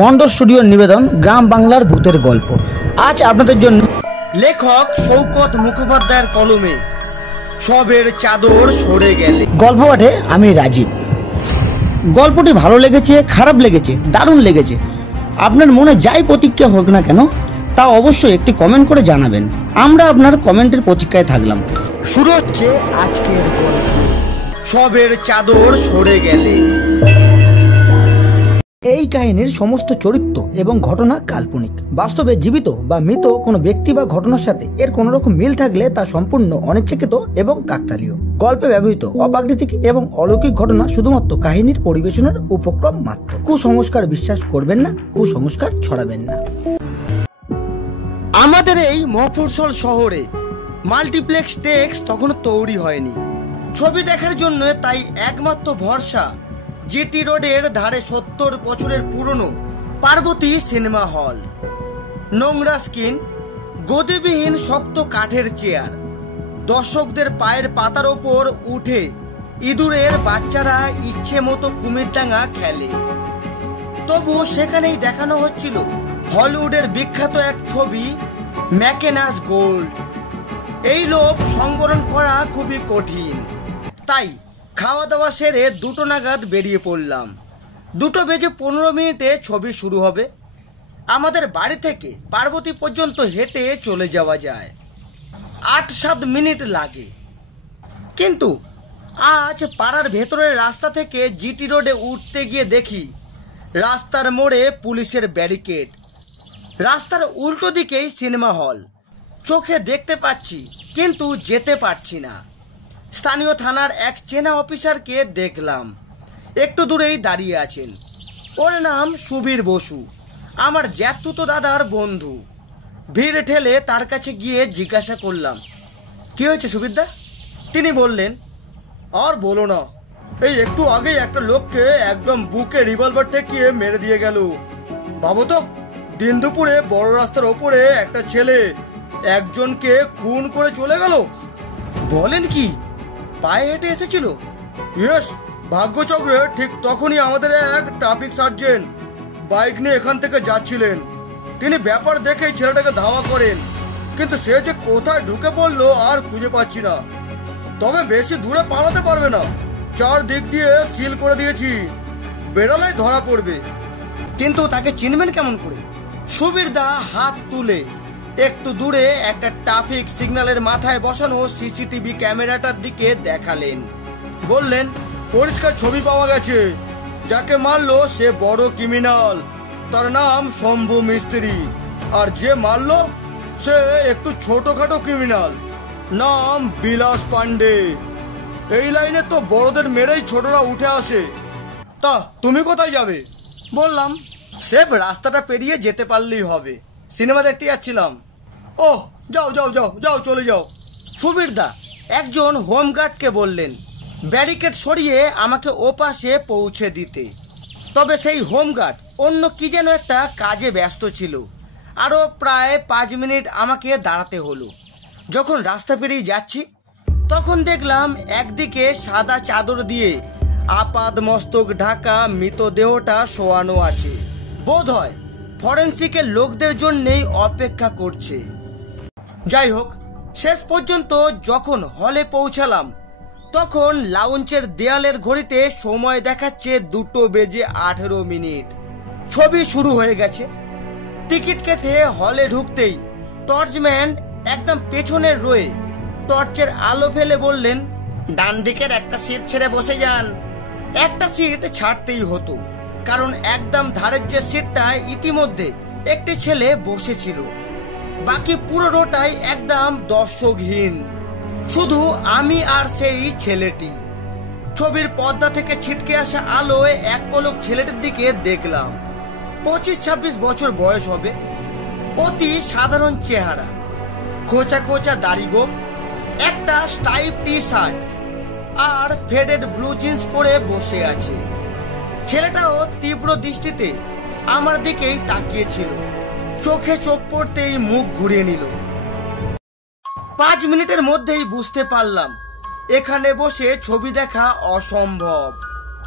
মন্ডল স্টুডিওর নিবেদন গ্রাম বাংলার ভূতের গল্প। আজ আপনাদের জন্য লেখক শওকত মুখোপাধ্যায়ের কলমে সবের চাদর সরে গেলে। গল্প পাঠে আমি রাজীব। গল্পটি ভালো লেগেছে, খারাপ লেগেছে, দারুণ লেগেছে, আপনার মনে যাই প্রতিক্রিয়া হোক না কেন তা অবশ্যই একটি কমেন্ট করে জানাবেন। আমরা আপনার কমেন্টের প্রতীক্ষায় থাকলাম। শুরু হচ্ছে আজকের গল্প, সবের চাদর সরে গেলে। এই কাহিনীর সমস্ত চরিত্র এবং ঘটনা কাল্পনিক। বাস্তবে জীবিত বা মৃত কোনো ব্যক্তি বা ঘটনার সাথে এর কোন রকম মিল থাকলে তা সম্পূর্ণ অনিচ্ছাকৃত এবং কাকতালীয়। গল্পে ব্যবহৃত অপ্রাকৃতিক এবং অলৌকিক ঘটনা শুধুমাত্র কাহিনীর পরিবেশনের উপক্রম মাত্র। কুসংস্কার বিশ্বাস করবেন না, কুসংস্কার ছড়াবেন না। আমাদের এই মফস্বল শহরে মাল্টিপ্লেক্স টেক্স তখনও তৈরি হয়নি। ছবি দেখার জন্য তাই একমাত্র ভরসা জিটি রোডের ধারে 70 বছরের পুরনো পার্বতী সিনেমা হল। নোংরা স্ক্রিন, গদিবিহীন শক্ত কাঠের চেয়ার, দর্শকদের পায়ের পাতার ওপর উঠে ইঁদুরের বাচ্চারা ইচ্ছে মতো কুমিরডাঙ্গা খেলে। তবু সেখানেই দেখানো হচ্ছিল হলিউডের বিখ্যাত এক ছবি ম্যাকেনাস গোল্ড। এই লোভ সংবরণ করা খুবই কঠিন, তাই খাওয়া দাওয়া সেরে 2টো নাগাদ বেরিয়ে পড়লাম। 2:15 ছবি শুরু হবে। আমাদের বাড়ি থেকে পার্বতী পর্যন্ত হেঁটে চলে যাওয়া যায়, 8-7 মিনিট লাগে। কিন্তু আজ পাড়ার ভেতরের রাস্তা থেকে জিটি রোডে উঠতে গিয়ে দেখি রাস্তার মোড়ে পুলিশের ব্যারিকেড, রাস্তার উল্টো দিকেই সিনেমা হল। চোখে দেখতে পাচ্ছি কিন্তু যেতে পারছি না। স্থানীয় থানার এক চেনা অফিসারকে দেখলাম, একটু দূরেই দাঁড়িয়ে আছেন। ওর নাম সুবীর বসু, আমার জ্যাঠতুতো দাদার বন্ধু। ভিড় ঠেলে তার কাছে গিয়ে জিজ্ঞাসা করলাম, কি হয়েছে সুবীরদা? তিনি বললেন, আর বলো না, এই একটু আগেই একটা লোককে একদম বুকে রিভলভার ঠেকিয়ে মেরে দিয়ে গেল। ভাবো তো, দিন দুপুরে বড় রাস্তার ওপরে একটা ছেলে একজনকে খুন করে চলে গেল। বলেন কি? পায়ে হেঁটে এসেছিল? ইয়েস, ভাগ্যচক্রে ঠিক তখনই আমাদের এক ট্রাফিক সার্জেন্ট বাইক নিয়ে এখান থেকে যাচ্ছিলেন। তিনি ব্যাপার দেখেই ছেলেটাকে ধাওয়া করেন, কিন্তু সে যে কোথায় ঢুকে পড়লো আর খুঁজে পাচ্ছি না। তবে বেশি দূরে পালাতে পারবে না, 4 দিক দিয়ে সিল করে দিয়েছি, বেড়ালেই ধরা পড়বে। কিন্তু তাকে চিনবেন কেমন করে? সুবীর দা হাত তুলে একটু দূরে একটা ট্রাফিক সিগন্যালের মাথায় বসানো সিসিটিভি ক্যামেরাটার দিকে দেখালেন। বললেন, পরিষ্কার ছবি পাওয়া গেছে, যাকে মারলো সে বড় ক্রিমিনাল, তার নাম শম্ভু মিস্ত্রি। আর যে মারলো সে একটু ছোটখাটো ক্রিমিনাল, নাম বিলাস পান্ডে। এই লাইনে তো বড়দের মেরেই ছোটরা উঠে আসে। তা তুমি কোথায় যাবে? বললাম, সেফ রাস্তাটা পেরিয়ে যেতে পারলেই হবে, সিনেমা দেখতে যাচ্ছিলাম। ও যাও যাও যাও যাও, চলে যাও। সুবীর দা একজন হোমগার্ডকে বললেন ব্যারিকেড সরিয়ে আমাকে ওপাশে পৌঁছে দিতে। তবে সেই হোমগার্ড অন্য কি যেন একটা কাজে ব্যস্ত ছিল। আরও প্রায় 5 মিনিট আমাকে দাঁড়াতে হলো। যখন রাস্তা পেরিয়ে যাচ্ছি তখন দেখলাম একদিকে সাদা চাদর দিয়ে আপাদ মস্তক ঢাকা মৃতদেহটা শোয়ানো আছে। বোধ হয় ফরেন্সিকের লোকদের জন্যই অপেক্ষা করছে। যাই হোক, শেষ পর্যন্ত যখন হলে পৌঁছালাম তখন লাউঞ্চের দেয়ালের ঘড়িতে সময় দেখাচ্ছে 2:18। ছবি শুরু হয়ে গেছে। টিকিট কেটে হলে ঢুকতেই টর্চম্যান একদম পেছনের রোয়ে টর্চের আলো ফেলে বললেন, ডান দিকের একটা সিট ছেড়ে বসে যান। একটা সিট ছাড়তেই হতো, কারণ একদম ধারের যে সিটটায় ইতিমধ্যে একটি ছেলে বসেছিল। বাকি পুরো রোটাই একদম দর্শকহীন, শুধু আমি আর সেই ছেলেটি। ছবির পর্দা থেকে ছিটকে আসা আলোয় এক পলক ছেলেটির দিকে দেখলাম। 25-26 বছর বয়স হবে, অতি সাধারণ চেহারা, খোঁচা খোঁচা দাড়ি গোঁফ, একটা স্টাইপ টি শার্ট আর ফেডেড ব্লু জিন্স পরে বসে আছে। ছেলেটাও তীব্র দৃষ্টিতে আমার দিকেই তাকিয়েছিল। চোখে চোখ পড়তেই মুখ ঘুরিয়ে নিল। 5 মিনিটের মধ্যেই বুঝতে পারলাম এখানে বসে ছবি দেখা অসম্ভব।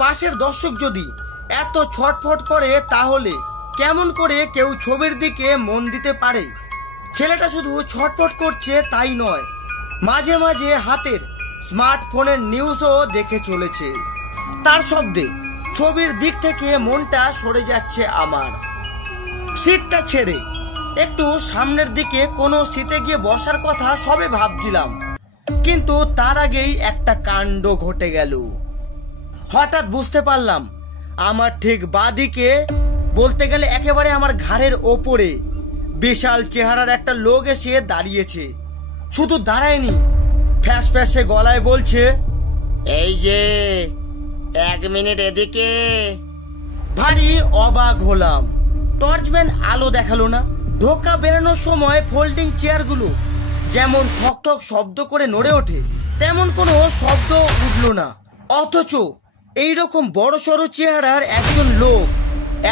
পাশের দর্শক যদি এত ছটফট করে তাহলে কেমন করে কেউ ছবির দিকে মন দিতে পারে? ছেলেটা শুধু ছটফট করছে তাই নয়, মাঝে মাঝে হাতের স্মার্টফোনের নিউজও দেখে চলেছে। তার শব্দে ছবির দিক থেকে মনটা সরে যাচ্ছে আমার। সিটটা ছেড়ে একটু সামনের দিকে কোনো সিটে গিয়ে বসার কথা সবে ভাবছিলাম, কিন্তু তার আগেই একটা কাণ্ড ঘটে গেল। হঠাৎ বুঝতে পারলাম আমার ঠিক বাঁদিকে, বলতে গেলে একেবারে আমার ঘাড়ের ওপরে বিশাল চেহারার একটা লোক এসে দাঁড়িয়েছে। শুধু দাঁড়ায়নি, ফ্যাস ফ্যাসে গলায় বলছে, এই যে 1 মিনিট এদিকে। ভারী অবাক হলাম। টর্চম্যান আলো দেখালো না। ঢোকা বেরানোর সময় ফোল্ডিং চেয়ারগুলো যেমন ঠকঠক শব্দ করে নড়ে ওঠে, তেমন কোনো শব্দ উঠল না। অথচ এইরকম বড় সড়ো চেহারার একজন লোক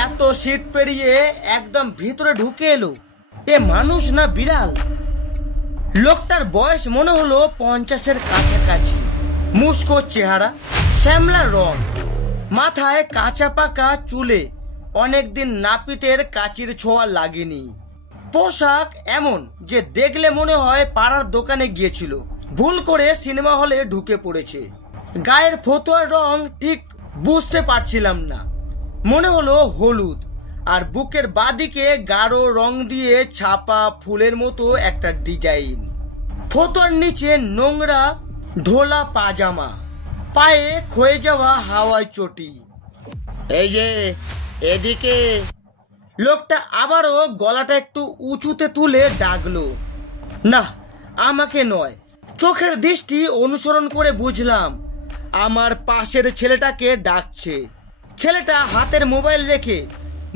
এত সিট পেরিয়ে একদম ভিতরে ঢুকে এলো। এ মানুষ না বিড়াল? লোকটার বয়স মনে হলো 50-এর কাছাকাছি। মুস্কো চেহারা, শ্যামলা রং, মাথায় কাঁচা পাকা চুলে অনেকদিন নাপিতের কাচির ছোঁয়া লাগেনি। পোশাক এমন যে দেখলে মনে হয় পাড়ার দোকানে গিয়েছিল, ভুল করে সিনেমা হলে ঢুকে পড়েছে। গায়ের ফতুয়ার রং ঠিক বুঝতে পারছিলাম না, মনে হলো হলুদ, আর বুকের বাদিকে গাঢ় রং দিয়ে ছাপা ফুলের মতো একটা ডিজাইন। ফতুয়ার নিচে নোংরা ঢোলা পাজামা, পায়ে ক্ষয়ে যাওয়া হাওয়াই চটি। এই যে এদিকে। লোকটা আবারও গলাটা একটু উঁচুতে তুলে ডাকলো। না, আমাকে নয়। চোখের দৃষ্টি অনুসরণ করে বুঝলাম আমার পাশের ছেলেটাকে ডাকছে। ছেলেটা হাতের মোবাইল রেখে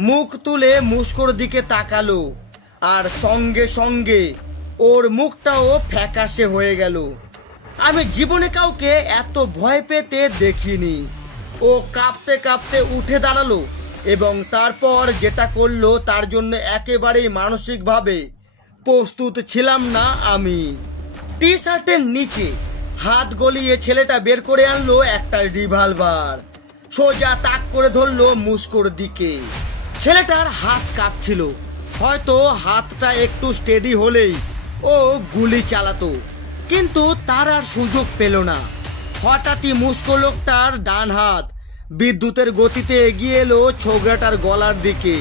মুখ তুলে মুস্কোর দিকে তাকালো, আর সঙ্গে সঙ্গে ওর মুখটাও ফ্যাকাশে হয়ে গেল। আমি জীবনে কাউকে এত ভয় পেতে দেখিনি। ও কাঁপতে কাঁপতে উঠে দাঁড়ালো এবং তারপর যেটা করলো তার জন্য একেবারেই মানসিকভাবে প্রস্তুত ছিলাম না আমি। টি শার্টের নিচে হাত গলিয়ে ছেলেটা বের করে আনলো একটা রিভলভার, সোজা তাক করে ধরলো মুস্কোর দিকে। ছেলেটার হাত কাঁপছিল, হয়তো হাতটা একটু স্টেডি হলেই ও গুলি চালাতো, কিন্তু তার আর সুযোগ পেল না। হঠাৎই মুস্কো লোকটার ডান হাত বিদ্যুতের গতিতে এগিয়ে এলো ছোকরাটার গলার দিকে।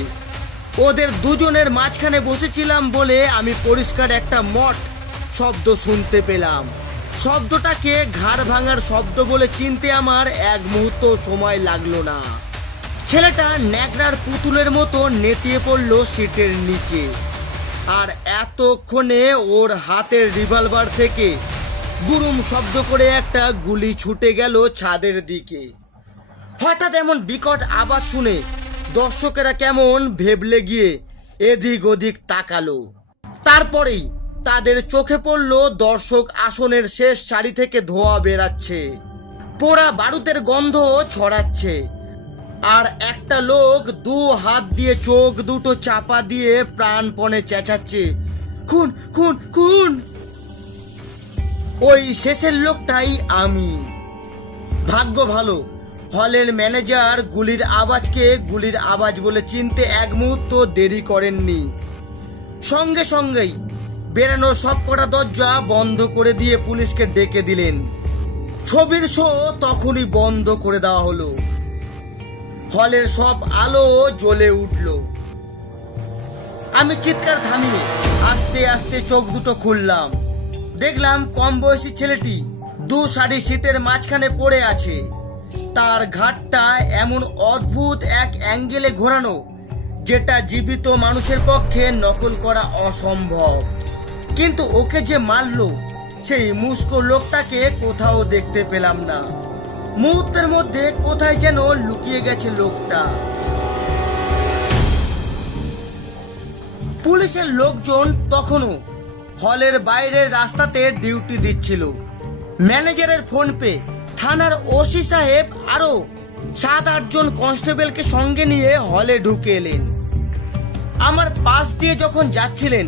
ওদের দুজনের মাঝখানে বসেছিলাম বলে আমি পরিষ্কার একটা মট শব্দ শুনতে পেলাম। শব্দটাকে ঘাড় ভাঙার শব্দ বলে চিনতে আমার এক মুহূর্ত সময় লাগলো না। ছেলেটা ন্যাকড়ার পুতুলের মতো নেতিয়ে পড়লো সিটের নিচে, আর এতক্ষণে ওর হাতের রিভলভার থেকে গুরুম শব্দ করে একটা গুলি ছুটে গেল ছাদের দিকে। হঠাৎ এমন বিকট আওয়াজ শুনে দর্শকেরা কেমন ভেবলে গিয়ে এদিক ওদিক তাকালো। তারপরেই তাদের চোখে পড়লো দর্শক আসনের শেষ সারি থেকে ধোঁয়া বেরাচ্ছে, পোড়া বারুদের গন্ধ ছড়াচ্ছে, আর একটা লোক 2 হাত দিয়ে চোখ দুটো চাপা দিয়ে প্রাণপণে চেঁচাচ্ছে, খুন খুন খুন। ওই শেষের লোকটাই আমি। ভাগ্য ভালো, হলের ম্যানেজার গুলির আওয়াজকে গুলির আওয়াজ বলে চিনতে এক মুহূর্ত দেরি করেননি। সঙ্গে সঙ্গেই বেরানোর সব কটা দরজা বন্ধ করে দিয়ে পুলিশকে ডেকে দিলেন। ছবির শো তখনই বন্ধ করে দেওয়া হলো। হলের সব আলো জ্বলে উঠল। আমি চিৎকার থামিয়ে আস্তে আস্তে চোখ দুটো খুললাম। দেখলাম কম বয়সী ছেলেটি 2 সারি সিটের মাঝখানে পড়ে আছে। তার ঘাটটা এমন অদ্ভুত এক অ্যাঙ্গেলে ঘোরানো, যেটা জীবিত মানুষের পক্ষে নকল করা অসম্ভব। কিন্তু ওকে যে মারলো সেই মুস্কো লোকটাকে কোথাও দেখতে পেলাম না। মুহূর্তের মধ্যে কোথায় যেন লুকিয়ে গেছে লোকটা। পুলিশের লোকজন তখনও হলের বাইরের রাস্তাতে ডিউটি দিচ্ছিল। ম্যানেজারের ফোন পেয়ে থানার ওসি সাহেব আরো 7-8 জন কনস্টেবলকে সঙ্গে নিয়ে হলে ঢুকে এলেন। আমার পাশ দিয়ে যখন যাচ্ছিলেন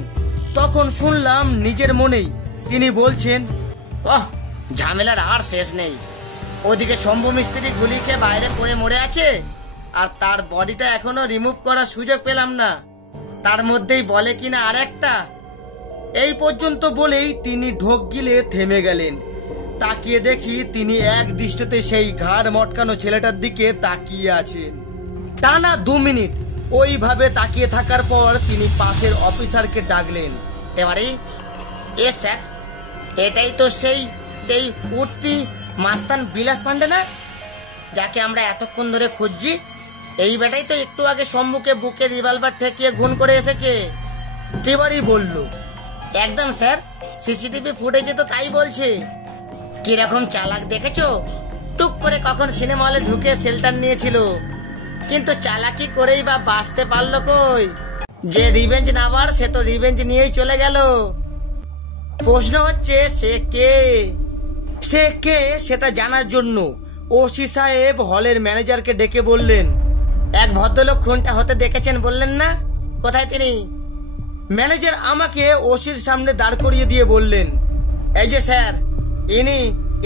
তখন শুনলাম নিজের মনেই তিনি বলছেন, ওহ, ঝামেলার আর শেষ নেই। ওদিকে শম্ভু মিস্ত্রি গুলি খেয়ে বাইরে পড়ে মরে আছে, আর তার বডিটা এখনো রিমুভ করার সুযোগ পেলাম না, তার মধ্যেই বলে কিনা আরেকটা। এই পর্যন্ত বলেই তিনি ঢোক গিলে থেমে গেলেন। তাকিয়ে দেখি তিনি এক দৃষ্টিতে সেই ঘাড় মটকানো ছেলেটার দিকে তাকিয়ে আছেন। টানা 2 মিনিট ওইভাবে তাকিয়ে থাকার পর তিনি পাশের অফিসারকে ডাকলেন। এবারে এ স্যার, এটাই তো সেই সেই উঠতি মাস্তান বিলাস পান্ডে না, যাকে আমরা এতক্ষণ ধরে খুঁজছি? এই বেটাই তো একটু আগে সম্মুখে বুকে রিভলভার ঠেকিয়ে খুন করে এসেছে। তিওয়ারি বলল, একদম স্যার, সিসিটিভি ফুটেজে তো তাই বলছে। কিরকম চালাক দেখেছো? টুক করে কখন সিনেমা হলে ঢুকে শেল্টার নিয়েছিল, কিন্তু চালাকি করেই বা বাঁচতে পারলো কই? যে রিভেঞ্জ নেবার সে তো রিভেঞ্জ নিয়েই চলে গেল। প্রশ্ন হচ্ছে সে কে সেটা জানার জন্য ওসি সাহেব হলের ম্যানেজারকে ডেকে বললেন, এক ভদ্রলোক খুনটা হতে দেখেছেন বললেন না, কোথায় তিনি? ম্যানেজার আমাকে ওসির সামনে দাঁড় করিয়ে দিয়ে বললেন, এই যে স্যার,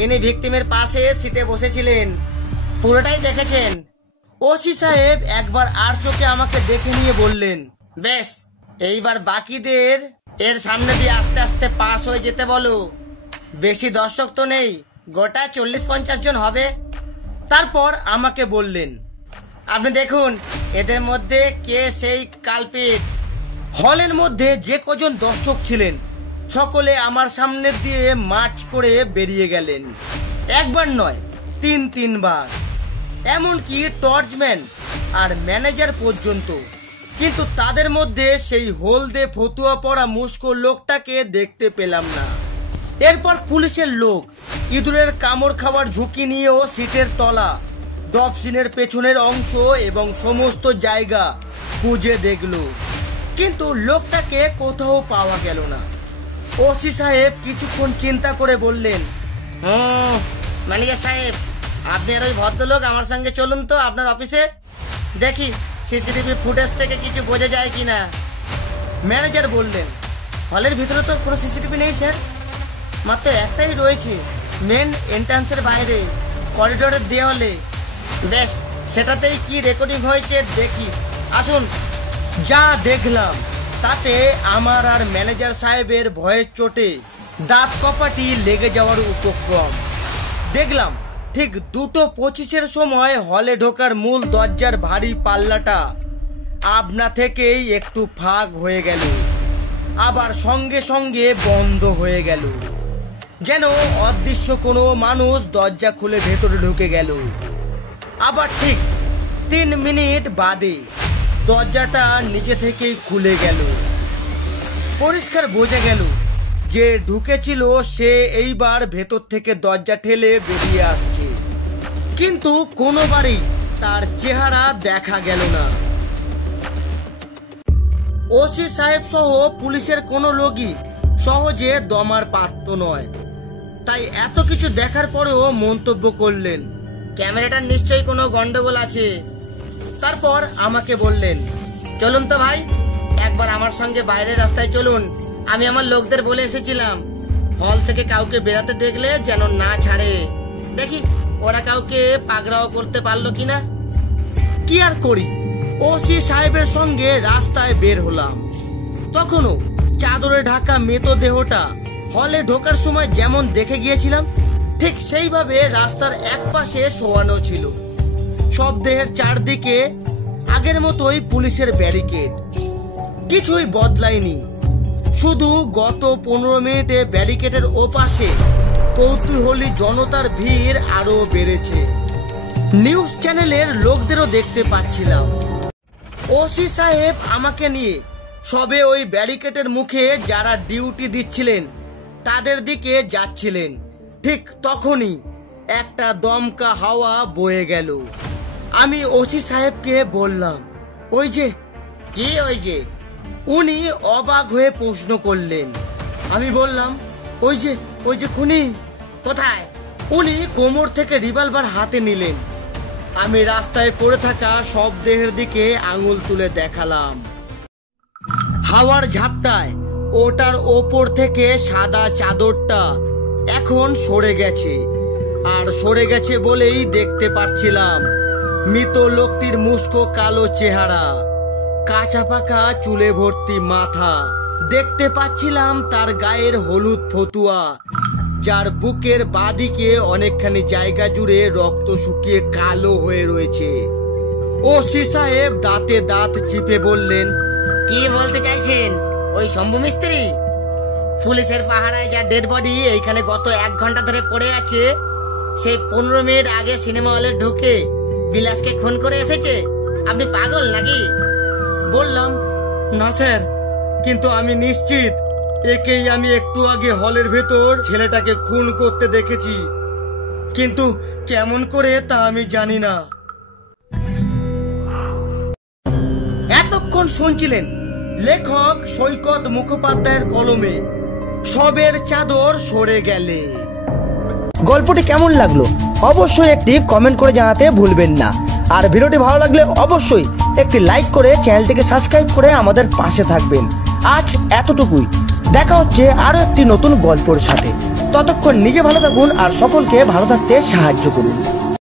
ইনি ভিকটিমের পাশে সিটে বসেছিলেন, পুরোটাই দেখেছেন। ওসি সাহেব একবার আর চোখে আমাকে দেখে নিয়ে বললেন, বেশ, এইবার বাকিদের এর সামনে দিয়ে আস্তে আস্তে পাস হয়ে যেতে বলো। বেশি দর্শক তো নেই, গোটা 40-50 জন হবে। তারপর আমাকে বললেন, আপনি দেখুন এদের মধ্যে কে সেই কালপিট। হলের মধ্যে যে কজন দর্শক ছিলেন সকলে আমার সামনে দিয়ে মার্চ করে বেরিয়ে গেলেন। একবার নয়, 3-3 বার, এমনকি টর্চম্যান আর ম্যানেজার পর্যন্ত। কিন্তু তাদের মধ্যে সেই হলদে ফতুয়া পরা মুস্কো লোকটাকে দেখতে পেলাম না। এরপর পুলিশের লোক ইঁদুরের কামড় খাওয়ার ঝুঁকি নিয়েও সিটের তলা, ডবসিনের পেছনের অংশ এবং সমস্ত জায়গা খুঁজে দেখলো, কিন্তু লোকটাকে কোথাও পাওয়া গেল না। ওসি সাহেব কিছুক্ষণ চিন্তা করে বললেন, ম্যানেজার সাহেব, আপনি আর ওই ভদ্রলোক আমার সঙ্গে চলুন তো আপনার অফিসে, দেখি সিসিটিভি ফুটেজ থেকে কিছু বোঝা যায় কিনা। ম্যানেজার বললেন, হলের ভিতরে তো কোনো সিসিটিভি নেই স্যার, মাত্র একটাই রয়েছে, মেন এন্ট্রান্সের বাইরে করিডোরের দেওয়ালে। বেশ, সেটাতেই কি রেকর্ডিং হয়েছে দেখি, আসুন। যা দেখলাম তাতে আমার আর ম্যানেজার সাহেবের ভয়ের চোটে দাঁত কপাটি লেগে যাওয়ার উপক্রম। দেখলাম ঠিক 2:25 সময় হলে ঢোকার মূল দরজার ভারী পাল্লাটা আপনা থেকেই একটু ফাঁক হয়ে গেল, আবার সঙ্গে সঙ্গে বন্ধ হয়ে গেল, যেন অদৃশ্য কোনো মানুষ দরজা খুলে ভেতরে ঢুকে গেল। আবার ঠিক 3 মিনিট বাদে দরজাটা নিজে থেকেই খুলে গেল। পরিষ্কার বোঝা গেল যে ঢুকেছিল সে এইবার ভেতর থেকে দরজা ঠেলে বেরিয়ে আসছে, কিন্তু কোনোবারই তার চেহারা দেখা গেল না। ওসি সাহেব সহ পুলিশের কোনো লোকই সহজে দমার পাত্র নয়, তাই এত কিছু দেখার পরেও মন্তব্য করলেন, ক্যামেরাটার নিশ্চয়ই কোনো গন্ডগোল আছে। তারপর আমাকে বললেন, চলুন তো ভাই, একবার আমার সঙ্গে বাইরের রাস্তায় চলুন। আমি আমার লোকদের বলে এসেছিলাম হল থেকে কাউকে বেরাতে দেখলে যেন না ছাড়ে, দেখি ওরা কাউকে পাকড়াও করতে পারলো কিনা। কি আর করি, ওসি সাহেবের সঙ্গে রাস্তায় বের হলাম। তখনও চাদরে ঢাকা মৃতদেহটা হলে ঢোকার সময় যেমন দেখে গিয়েছিলাম ঠিক সেইভাবে রাস্তার এক পাশে শোয়ানো ছিল। সব দেহের চারদিকে আগের মতোই পুলিশের ব্যারিকেড, কিছুই বদলায়নি, শুধু গত 15 মিনিটে ব্যারিকেডের ওপাশে কৌতূহলী জনতার ভিড় আরো বেড়েছে। নিউজ চ্যানেলের লোকদেরও দেখতে পাচ্ছিলাম। ওসি সাহেব আমাকে নিয়ে সবে ওই ব্যারিকেডের মুখে যারা ডিউটি দিচ্ছিলেন তাদের দিকে যাচ্ছিলেন। ঠিক তখনই একটা দমকা হাওয়া বয়ে গেল। আমি ওসি সাহেবকে বললাম, ওই যে। কি ওই যে? উনি অবাক হয়ে প্রশ্ন করলেন। আমি বললাম, ওই যে খুনি। কোথায়? উনি কোমর থেকে রিভলভার হাতে নিলেন। আমি রাস্তায় পড়ে থাকা সব দেহের দিকে আঙুল তুলে দেখালাম। হাওয়ার ঝাপটায় ওটার ওপর থেকে সাদা চাদরটা এখন সরে গেছে, আর সরে গেছে বলেই দেখতে পাচ্ছিলাম মৃত লোকটির মুস্কো কালো চেহারা, কাঁচা পাকা চুলে ভর্তি মাথা। দেখতে পাচ্ছিলাম তার গায়ের হলুদ ফতুয়া, যার বুকের বাঁদিকে অনেকখানি জায়গা জুড়ে রক্ত শুকিয়ে কালো হয়ে রয়েছে। ওসি সাহেব দাঁতে দাঁত চিপে বললেন, কি বলতে চাইছেন? ওই শম্ভু মিস্ত্রি পুলিশের পাহারায় যা ডেড বডি এইখানে গত 1 ঘন্টা ধরে পড়ে আছে, সেই 15 মিনিট আগে সিনেমা হলে ঢুকে বিলাসকে খুন করে এসেছে। আপনি পাগল নাকি? বললাম, না স্যার, কিন্তু আমি নিশ্চিত একেই আমি একটু আগে হলের ভেতর ছেলেটাকে খুন করতে দেখেছি, কিন্তু কেমন করে তা আমি জানি না। এতক্ষণ শুনছিলেন লেখক সৈকত মুখোপাধ্যায়ের কলমে সবের চাদর সরে গেলে। গল্পটি কেমন লাগলো অবশ্যই একটি কমেন্ট করে জানাতে ভুলবেন না। আর ভিডিওটি ভালো লাগলে অবশ্যই একটি লাইক করে চ্যানেলটিকে সাবস্ক্রাইব করে আমাদের পাশে থাকবেন। আজ এতটুকুই, দেখা হচ্ছে আরো একটি নতুন গল্পের সাথে। ততক্ষণ নিজে ভালো থাকুন আর সকলকে ভালো থাকতে সাহায্য করুন।